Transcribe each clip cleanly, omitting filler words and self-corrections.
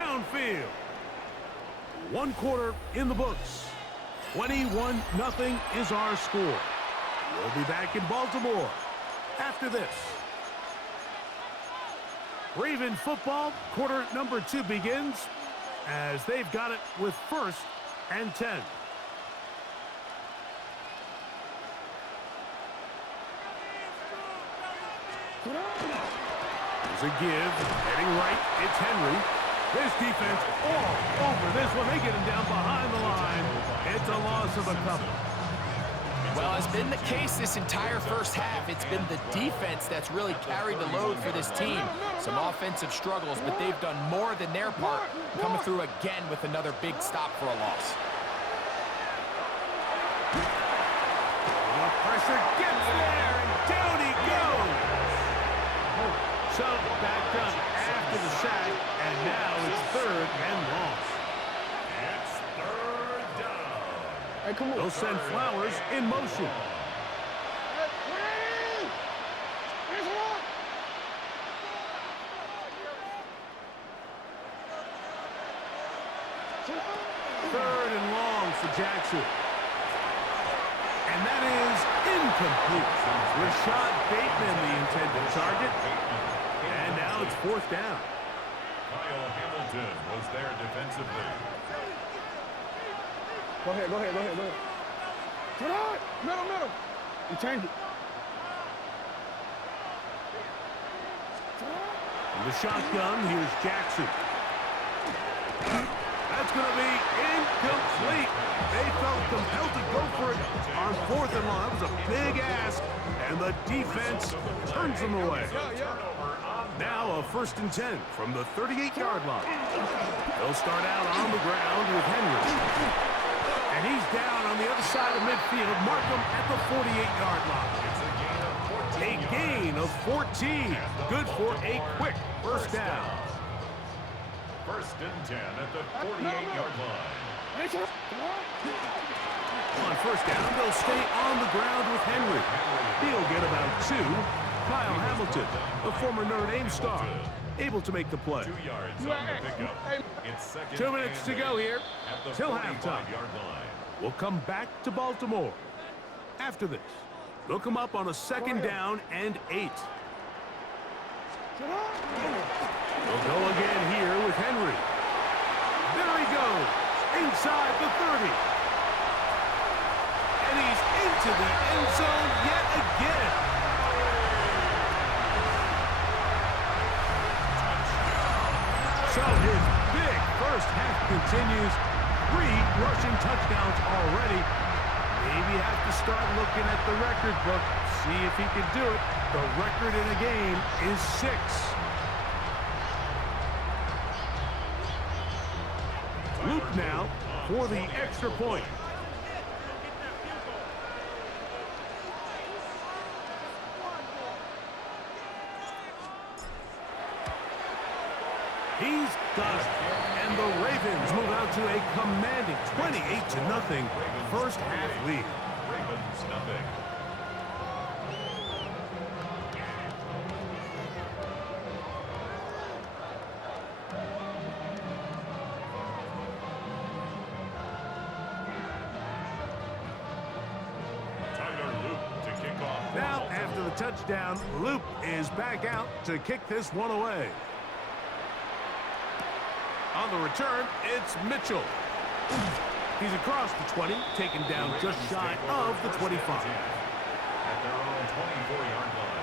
Downfield. One quarter in the books. 21-0 is our score. We'll be back in Baltimore after this. Raven football, quarter number 2 begins as they've got it with 1st and 10. There's a give, heading right, it's Henry. This defense all over this one. They get him down behind the line. It's a loss of a couple. Well, it's been the case this entire first half. It's been the defense that's really carried the load for this team. Some offensive struggles, but they've done more than their part, coming through again with another big stop for a loss. The pressure gets there, and down he goes. So back up after the sack, and now it's 3rd and long. It's 3rd down. Hey, come on. They'll send Flowers in motion. Third and long for Jackson. And that is incomplete. Rashad Bateman, the intended target. And now it's 4th down. Kyle Hamilton was there defensively. Go ahead. Come on. Middle. You change it. In the shotgun, here's Jackson. That's going to be incomplete. They felt compelled to go for it on 4th and long. That was a big ask, and the defense turns them away. Now a 1st and 10 from the 38-yard line. They'll start out on the ground with Henry. And he's down on the other side of midfield. Mark him at the 48-yard line. A gain of 14. Good for a quick 1st down. 1st and 10 at the 48-yard line. On 1st down, they'll stay on the ground with Henry. He'll get about 2. Kyle Hamilton, the former Notre Dame star, able to make the play. 2 yards on the pickup. It's 2nd 2 minutes to go here till halftime. line. We'll come back to Baltimore after this. They'll come up on a 2nd down and 8. They'll go again here with Henry. There he goes, inside the 30. And he's into the end zone yet again. So his big first half continues. 3 rushing touchdowns already. Maybe have to start looking at the record book, see if he can do it. The record in a game is 6. Luke now for the extra point. He's got it. And the Ravens move out to a commanding 28-0 first half lead. Ravens nothing. Now, after the touchdown, Loop is back out to kick this one away. On the return, it's Mitchell. He's across the 20, taken down just shy of the 25. At their own 24-yard line.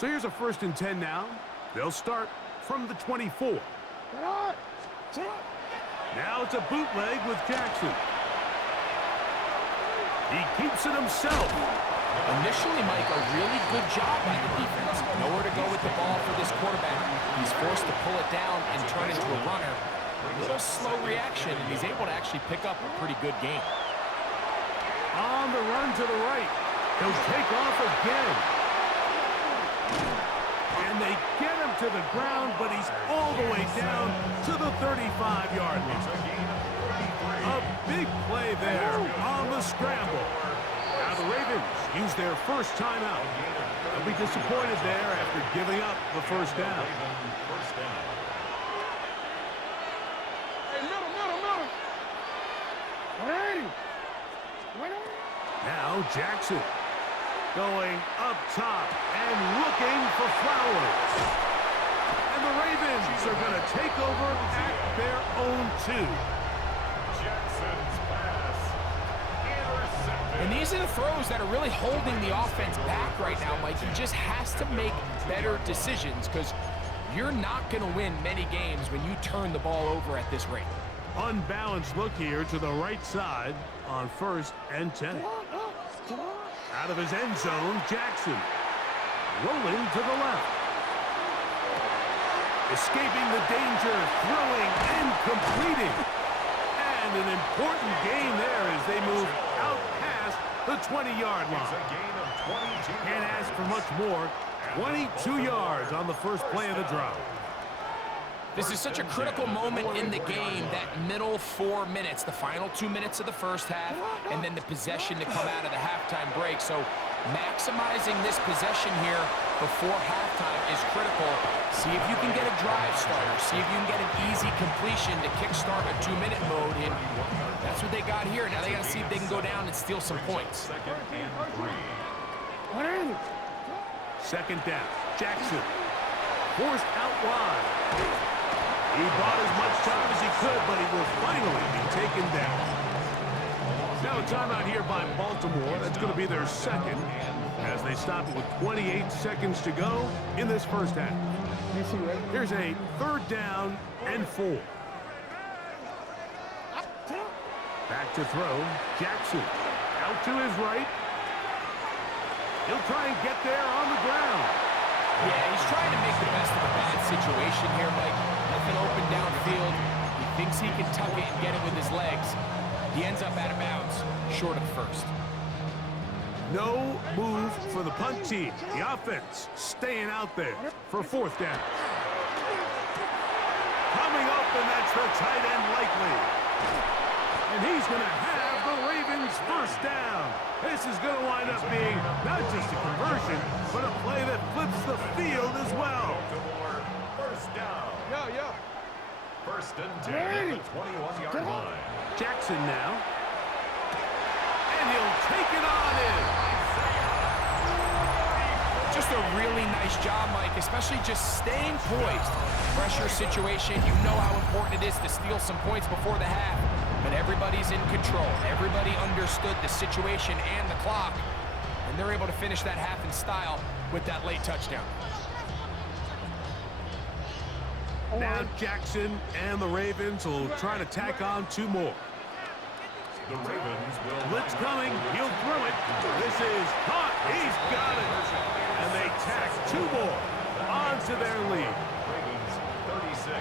So here's a 1st and 10 now. They'll start from the 24. Now it's a bootleg with Jackson. He keeps it himself. Initially, Mike, a really good job by the defense. Nowhere to go with the ball for this quarterback. He's forced to pull it down and turn into a runner. A little slow reaction, and he's able to actually pick up a pretty good game. On the run to the right. He'll take off again. And they get him to the ground, but he's all the way down to the 35-yard line. A big play there on the scramble. Now the Ravens use their first timeout. They'll be disappointed there after giving up the first down. Hey, middle. Now Jackson going up top and looking for Flowers. And the Ravens are going to take over at their own 2. Jackson's pass intercepted. And these are the throws that are really holding the offense back right now, Mike. He just has to make better decisions because you're not going to win many games when you turn the ball over at this rate. Unbalanced look here to the right side on 1st and 10. Out of his end zone, Jackson rolling to the left. Escaping the danger, throwing and completing. And an important gain there as they move out past the 20-yard line. Can't ask for much more. 22 yards on the first play of the drive. This is such a critical moment in the game, that middle 4 minutes, the final 2 minutes of the first half, and then the possession to come out of the halftime break. So maximizing this possession here before halftime is critical. See if you can get a drive starter. See if you can get an easy completion to kickstart a 2-minute mode. And that's what they got here. Now they got to see if they can go down and steal some points. Second down. Jackson forced out wide. He bought as much time as he could, but he will finally be taken down. Now a timeout here by Baltimore. That's going to be their second as they stop it with 28 seconds to go in this first half. Here's a 3rd down and 4. Back to throw. Jackson out to his right. He'll try and get there on the ground. Yeah, he's trying to make the best of a bad situation here, Mike. Nothing open downfield. He thinks he can tuck it and get it with his legs. He ends up out of bounds, short of first. No move for the punt team. The offense staying out there for 4th down. Coming up, and that's the tight end likely. And he's going to have the Ravens first down. This is going to wind up being not just a conversion, but a play that flips the field as well. First down. Yeah. 1st and 10 at the 21-yard line. Jackson now. And he'll take it on in. Just a really nice job, Mike, especially just staying poised. Pressure situation, you know how important it is to steal some points before the half. But everybody's in control. Everybody understood the situation and the clock. And they're able to finish that half in style with that late touchdown. Now Jackson and the Ravens will try to tack on 2 more. The Ravens will Blitz coming. He'll throw it. This is caught. He's got it. And they tack 2 more onto their lead. Ravens 36.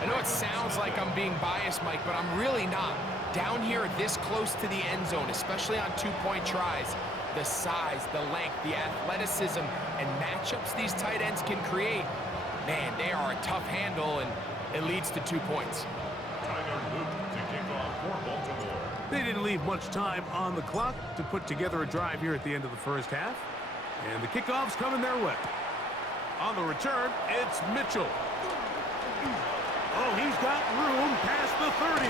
I know it sounds like I'm being biased, Mike, but I'm really not. Down here this close to the end zone, especially on 2-point tries, the size, the length, the athleticism, and matchups these tight ends can create, man, they are a tough handle, and it leads to 2 points. Tyler Luke to kick off for Baltimore. They didn't leave much time on the clock to put together a drive here at the end of the first half. And the kickoff's coming their way. On the return, it's Mitchell. Oh, he's got room past the 30.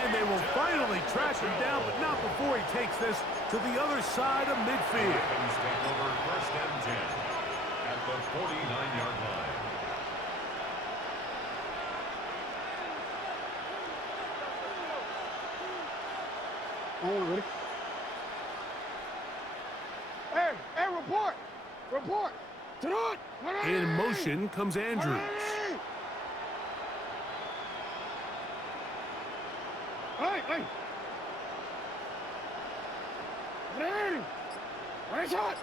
And they will finally track him down, but not before he takes this to the other side of midfield. Ravens take over 1st and 10 at the 49-yard line. Ready? Hey, report. To the In motion comes Andrews. Hey. Shot.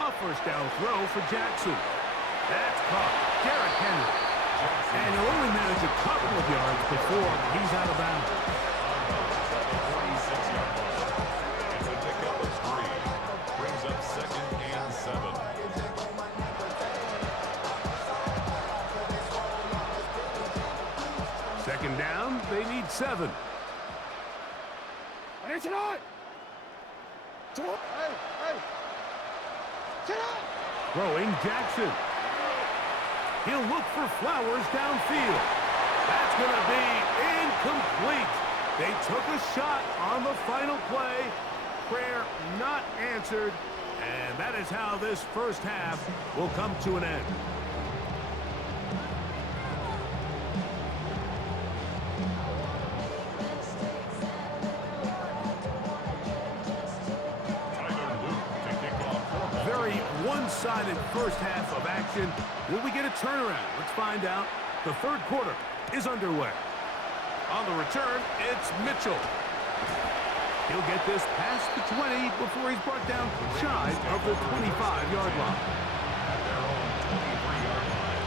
A first down throw for Jackson. That's caught. Derrick Henry. And he'll only manage a couple of yards before he's out of bounds. 7. It's not. Hey, hey. Throwing Jackson. He'll look for Flowers downfield. That's going to be incomplete. They took a shot on the final play. Prayer not answered. And that is how this first half will come to an end. Very one-sided first half of action. Will we get a turnaround? Let's find out. The third quarter is underway. On the return, it's Mitchell. He'll get this past the 20 before he's brought down shy of the 25-yard line. At their own 23-yard line.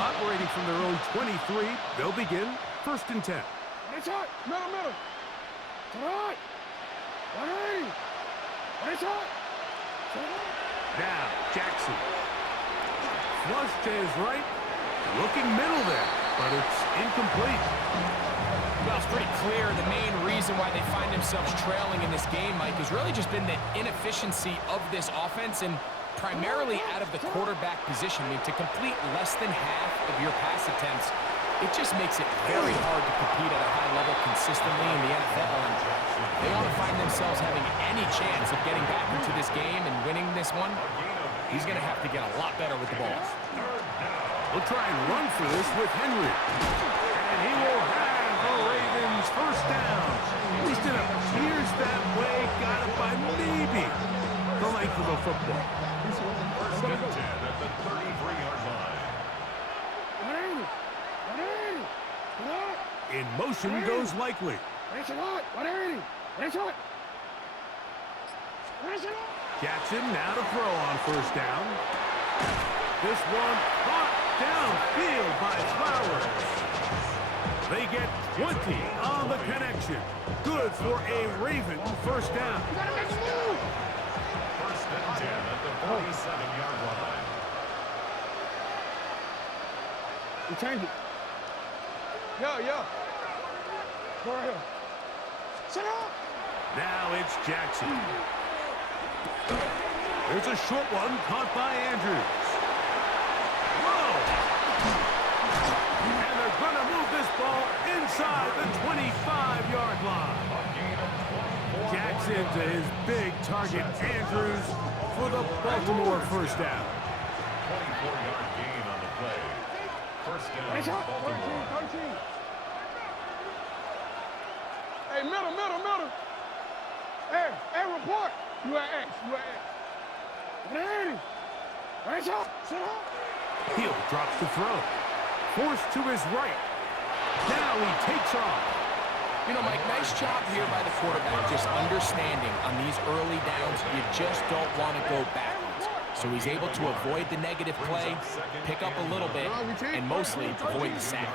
Operating from their own 23, they'll begin 1st and 10. It's hot. Middle. It's hot. 180. It's hot. Now, Jackson. Flush to his right. Looking middle there, but it's incomplete. Well, it's pretty clear the main reason why they find themselves trailing in this game, Mike, has really just been the inefficiency of this offense and primarily out of the quarterback position. I mean, to complete less than half of your pass attempts, it just makes it very hard to compete at a high level consistently in the NFL. And they want to find themselves having any chance of getting back into this game and winning this one. He's going to have to get a lot better with the ball. We'll try and run for this with Henry. And he will have the Ravens first down. At least it appears that way. Got it by maybe the length of a football. 1st and 10 at the 33-yard line. 180. In motion goes Likely. It's hot. 180. It's hot. Jackson now to throw on first down. This one caught downfield by Flowers. They get 20 on the connection. Good for a Raven first down. 1st and 10 at the 47-yard line. We change it. Yeah. Go right here. Sit up. Now it's Jackson. There's a short one caught by Andrews. Whoa! And they're going to move this ball inside the 25-yard line. Jackson to his big target, Andrews, for the Baltimore first down. 24-yard gain on the play. First down, It's hot. Baltimore. 13. Hey, middle. Hey, report. You at X. 180. It's hot. Sit up. He'll drop the throw. Forced to his right. Now he takes off. You know, Mike, nice job here by the quarterback, just understanding on these early downs, you just don't want to go backwards. So he's able to avoid the negative play, pick up a little bit, and mostly avoid the sack.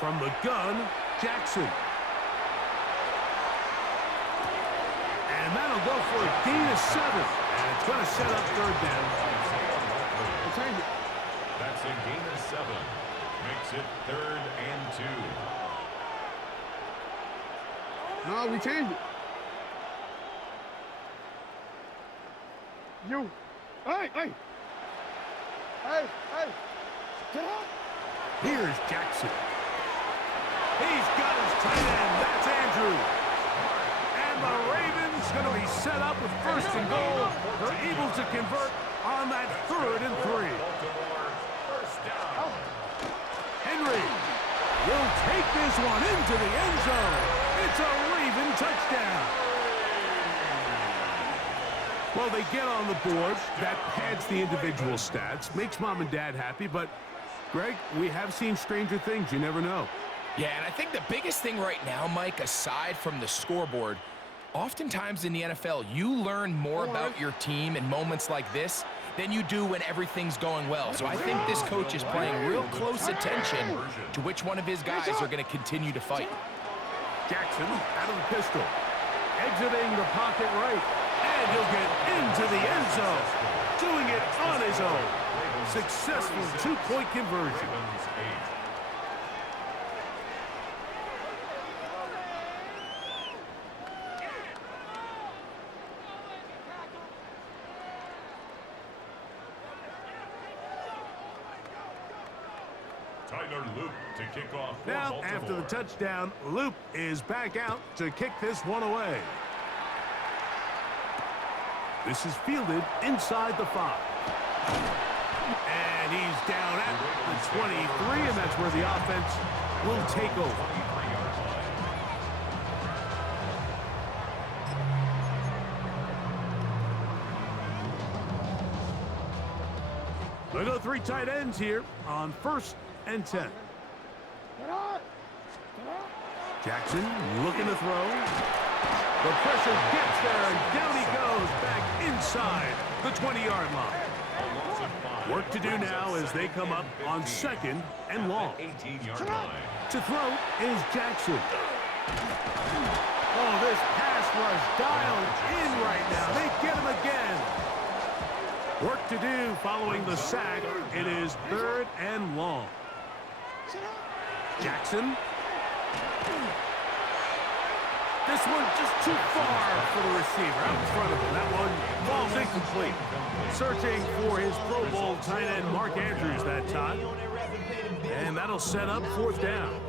From the gun, Jackson. And that'll go for a gain of 7. And it's going to set up third down. That's a gain of 7. Makes it 3rd and 2. No, we changed it. You. Hey. Get up. Here's Jackson. He's got his tight end. That's Andrews. And the Ravens going to be set up with 1st and goal. They're able to convert on that 3rd and 3. Henry will take this one into the end zone. It's a Raven touchdown. Well, they get on the board. That pads the individual stats, makes mom and dad happy. But, Greg, we have seen stranger things. You never know. Yeah, and I think the biggest thing right now, Mike, aside from the scoreboard, oftentimes in the NFL, you learn more about your team in moments like this than you do when everything's going well. So I think this coach is paying real close attention to which one of his guys are going to continue to fight. Jackson out of the pistol. Exiting the pocket right. And he'll get into the end zone, doing it on his own. Successful two-point conversion. Tyler Loop to kick off. Now, after the touchdown, Loop is back out to kick this one away. This is fielded inside the 5. And he's down at the 23, and that's where the offense will take over. They go 3 tight ends here on 1st and 10. Jackson looking to throw. The pressure gets there, and down he goes back inside the 20-yard line. Work to do now as they come up on 2nd and long. 18-yard line. To throw is Jackson. Oh, this pass was dialed in right now. They get him again. Work to do following the sack. It is 3rd and long. Jackson. This one just too far for the receiver. Out in front of him. That one falls incomplete. Searching for his Pro Bowl tight end Mark Andrews that time. And that'll set up 4th down.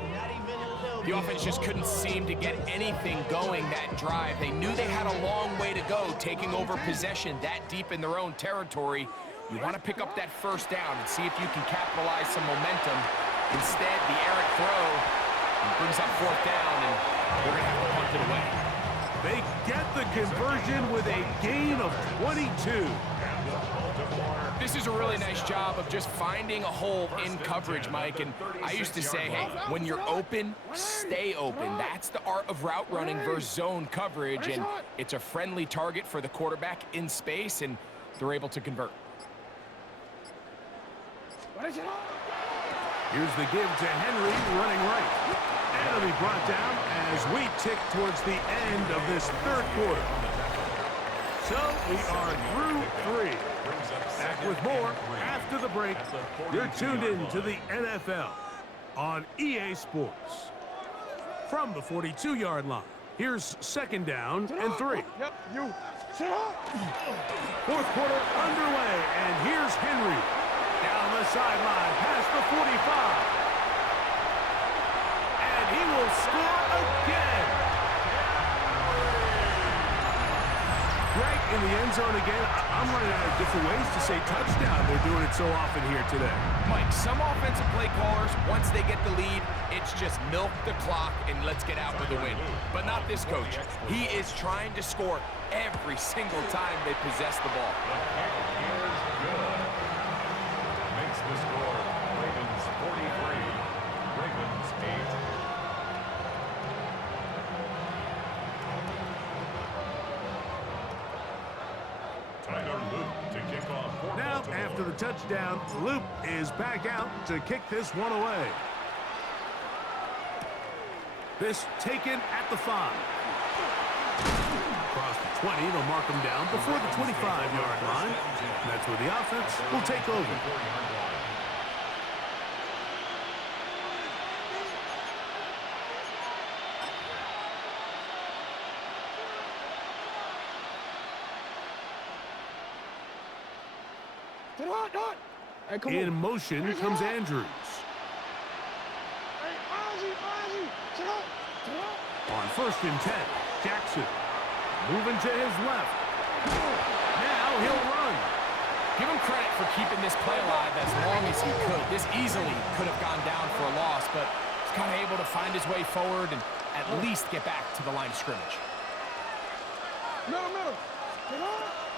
The offense just couldn't seem to get anything going that drive. They knew they had a long way to go, taking over possession that deep in their own territory. You want to pick up that 1st down and see if you can capitalize some momentum. Instead, the errant throw brings up 4th down, and they're going to have to punt it away. They get the conversion with a gain of 22. This is a really nice job of just finding a hole in coverage, Mike. And I used to say, hey, when you're open, stay open. That's the art of route running versus zone coverage. And it's a friendly target for the quarterback in space, and they're able to convert. Here's the give to Henry running right. And it'll be brought down as we tick towards the end of this 3rd quarter. So we are through 3. Back with more after the break. You're tuned in to the NFL on EA Sports. From the 42-yard line, here's 2nd down and 3. 4th quarter underway, and here's Henry. Down the sideline, past the 45. And he will score again. Right in the end zone again. I'm running out of different ways to say touchdown. They're doing it so often here today. Mike, some offensive play callers, once they get the lead, it's just milk the clock and let's get out with the win. But not this coach. He is trying to score every single time they possess the ball. Makes the score Ravens 43, Ravens 8. Tyler Loop to kick off. Now, after the touchdown, Loop is back out to kick this one away. This taken at the 5. Across the 20, they'll mark him down before the 25-yard line. That's where the offense will take over. In motion comes Andrews. On 1st and 10, Jackson moving to his left. Now he'll run. Give him credit for keeping this play alive as long as he could. This easily could have gone down for a loss, but he's kind of able to find his way forward and at least get back to the line of scrimmage.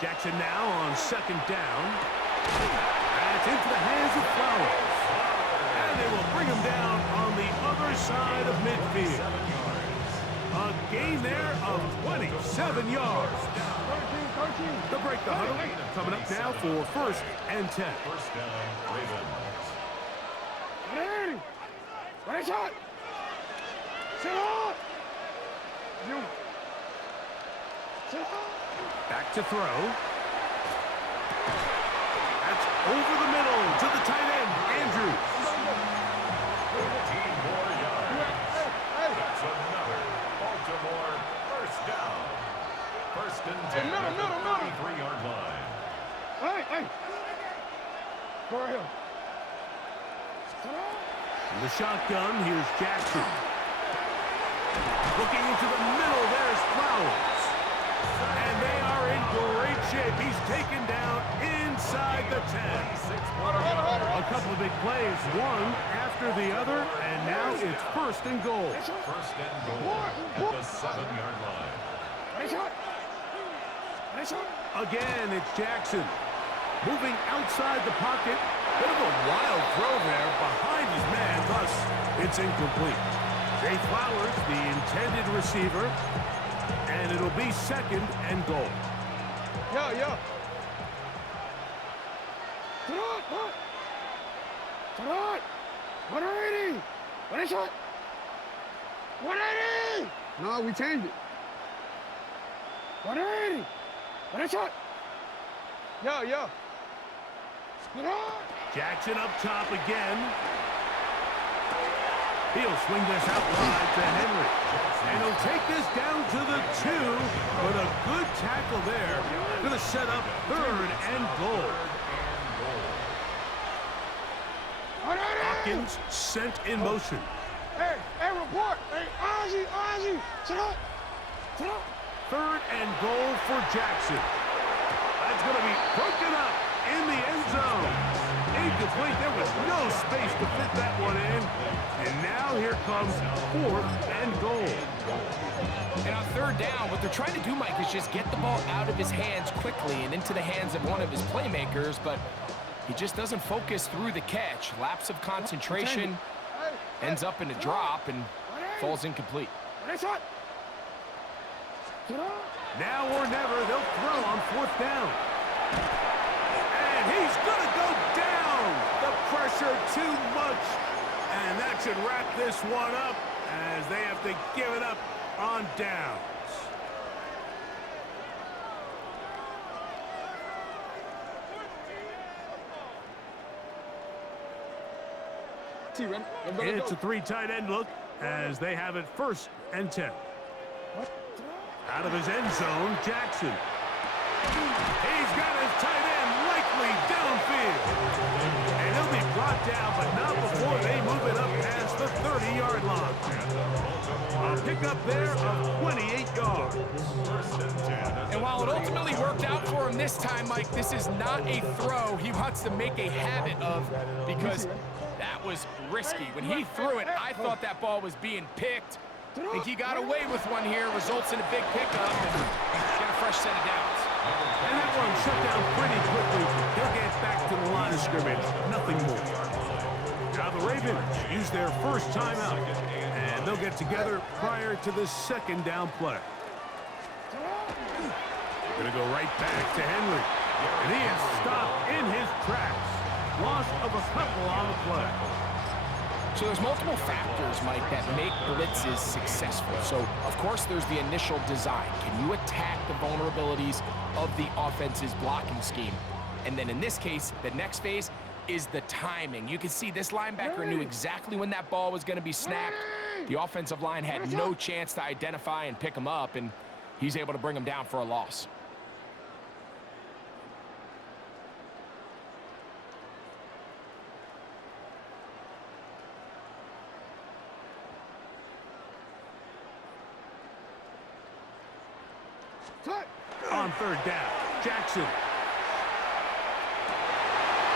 Jackson now on 2nd down. And it's into the hands of Flowers. And they will bring him down on the other side of midfield. A gain there of 27 yards. They'll break the huddle. Coming up now for 1st and 10. First down, Ravens. Ready, shot. Sit up. You. Sit up. Back to throw. That's over the middle to the tight end, Andrews. 15 more yards. That's another Baltimore first down. First and 10 at the 33-yard line. Hey. Go right here. In the shotgun, here's Jackson. Looking into the middle, there's Flowers. And they are in great shape. He's taken down inside the 10. A couple of big plays, one after the other, and now it's first and goal. First and goal at the 7-yard line. Again, it's Jackson. Moving outside the pocket. Bit of a wild throw there behind his man, thus it's incomplete. Zay Flowers, the intended receiver, and it'll be second and goal. Yeah. Come on. 180. What is it? 180. No, we changed it. 180. What is it? Yeah. Jackson up top again. He'll swing this out wide to Henry. And he'll take this down to the 2, but a good tackle there. Going to set up third and goal. Hopkins sent in motion. Hey, report. Hey, Ozzy. Sit up. Third and goal for Jackson. That's going to be broken up in the end zone. Incomplete. There was no space to fit that one in. And now here comes fourth and goal. And on third down, what they're trying to do, Mike, is just get the ball out of his hands quickly and into the hands of one of his playmakers, but he just doesn't focus through the catch. Lapse of concentration, ends up in a drop and falls incomplete. Now or never, they'll throw on fourth down. And he's going to go down. The pressure too much. And that should wrap this one up as they have to give it up on downs. It's a 3 tight end look as they have it first and 10. Out of his end zone, Jackson. He's got his tight end likely downfield. And he'll be brought down, but not before they move it up past the 30-yard line. A pickup there of 28 yards. And while it ultimately worked out for him this time, Mike, this is not a throw he wants to make a habit of because that was risky. When he threw it, I thought that ball was being picked. I think he got away with one here, results in a big pickup, and get a fresh set of downs. And that one shut down pretty quickly. He'll get back to the line of scrimmage, nothing more. Now the Ravens use their first timeout, and they'll get together prior to the second down play. Gonna go right back to Henry, and he is stopped in his tracks. Loss of a couple on the play. So there's multiple factors, Mike, that make blitzes successful. So, of course, there's the initial design. Can you attack the vulnerabilities of the offense's blocking scheme? And then in this case, the next phase is the timing. You can see this linebacker knew exactly when that ball was going to be snapped. The offensive line had no chance to identify and pick him up, and he's able to bring him down for a loss. On third down, Jackson.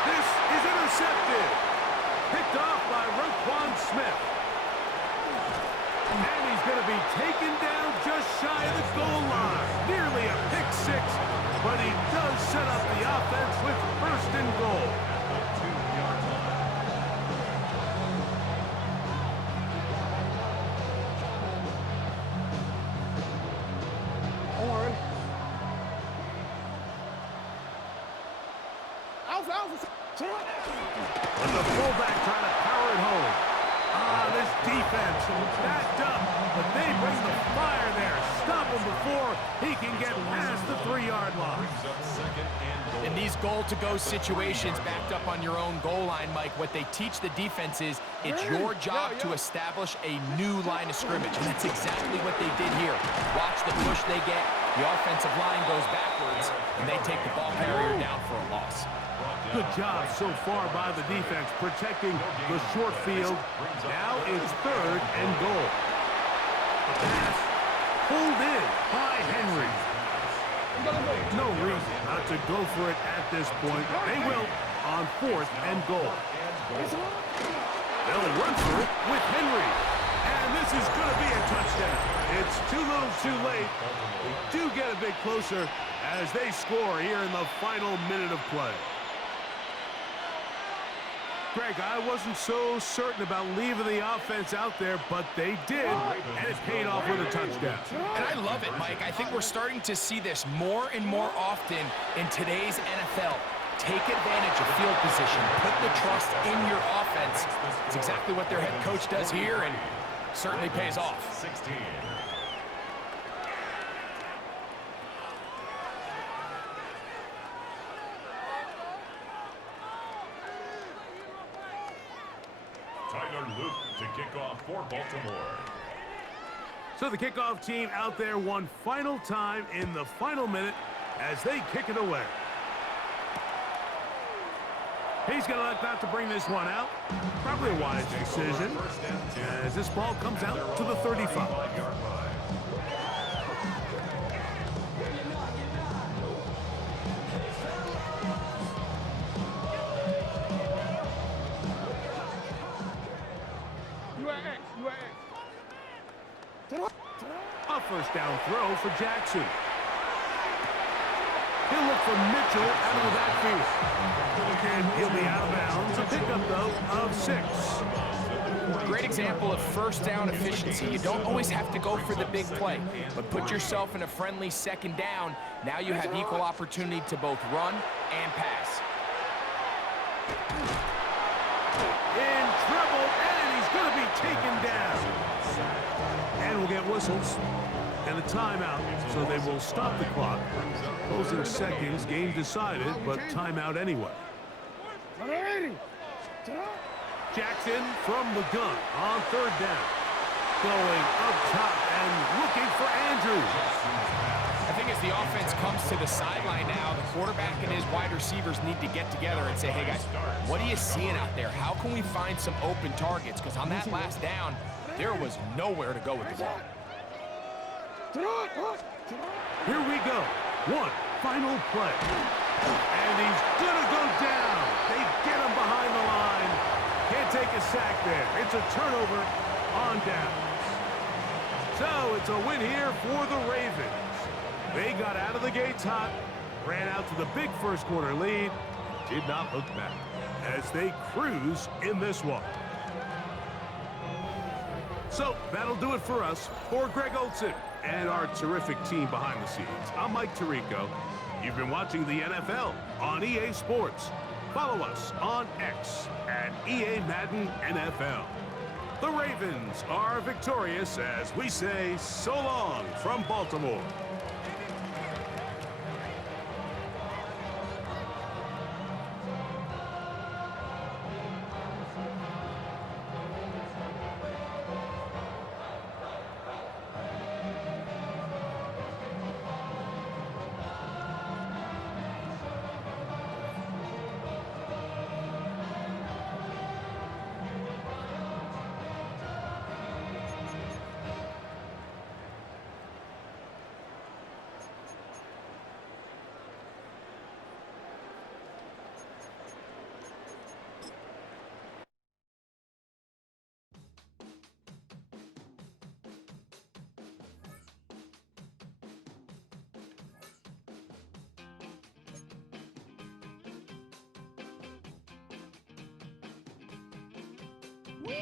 This is intercepted. Picked off by Roquan Smith. And he's going to be taken down just shy of the goal line. Nearly a pick six, but he does set up the offense with first and goal. But the fullback trying to power it home. this defense backed up, but they bring the fire there. Stop him before he can get past the 3-yard line. In these goal-to-go situations backed up on your own goal line, Mike, what they teach the defense is it's your job to establish a new line of scrimmage, and that's exactly what they did here. Watch the push they get. The offensive line goes backwards, and they take the ball carrier down for a loss. Good job so far by the defense protecting the short field. Now it's 3rd and goal. The pass pulled in by Henry. No reason not to go for it at this point. They will on 4th and goal. They'll run for it with Henry. And this is going to be a touchdown. It's too little too late. They do get a bit closer as they score here in the final minute of play. Greg, I wasn't so certain about leaving the offense out there, but they did, and it paid off with a touchdown. And I love it, Mike. I think we're starting to see this more and more often in today's NFL. Take advantage of field position. Put the trust in your offense. It's exactly what their head coach does here, and certainly pays off. 16. Tyler Luke to kick off for Baltimore. So the kickoff team out there one final time in the final minute as they kick it away. He's going to elect not to bring this one out. Probably a wise decision as this ball comes out to the 35. A first down throw for Jackson. He'll look for Mitchell out of the backfield. And he'll be out of bounds. A pickup, though, of 6. Great example of first down efficiency. You don't always have to go for the big play, but put yourself in a friendly 2nd down. Now you have equal opportunity to both run and pass. In trouble, and he's going to be taken down. And we'll get whistles and a timeout, so they will stop the clock. Closing seconds, game decided, but timeout anyway. Jackson from the gun on 3rd down. Going up top and looking for Andrews. I think as the offense comes to the sideline now, the quarterback and his wide receivers need to get together and say, hey guys, what are you seeing out there? How can we find some open targets? Because on that last down, there was nowhere to go with the ball. Here we go. One final play. And he's gonna go down. They get him behind the line. Can't take a sack there. It's a turnover on downs. So it's a win here for the Ravens. They got out of the gates hot, ran out to the big first quarter lead, did not look back as they cruise in this one. So that'll do it for us. For Greg Olson and our terrific team behind the scenes, I'm Mike Tirico. You've been watching the NFL on EA Sports. Follow us on X at EA Madden NFL. The Ravens are victorious as we say so long from Baltimore. We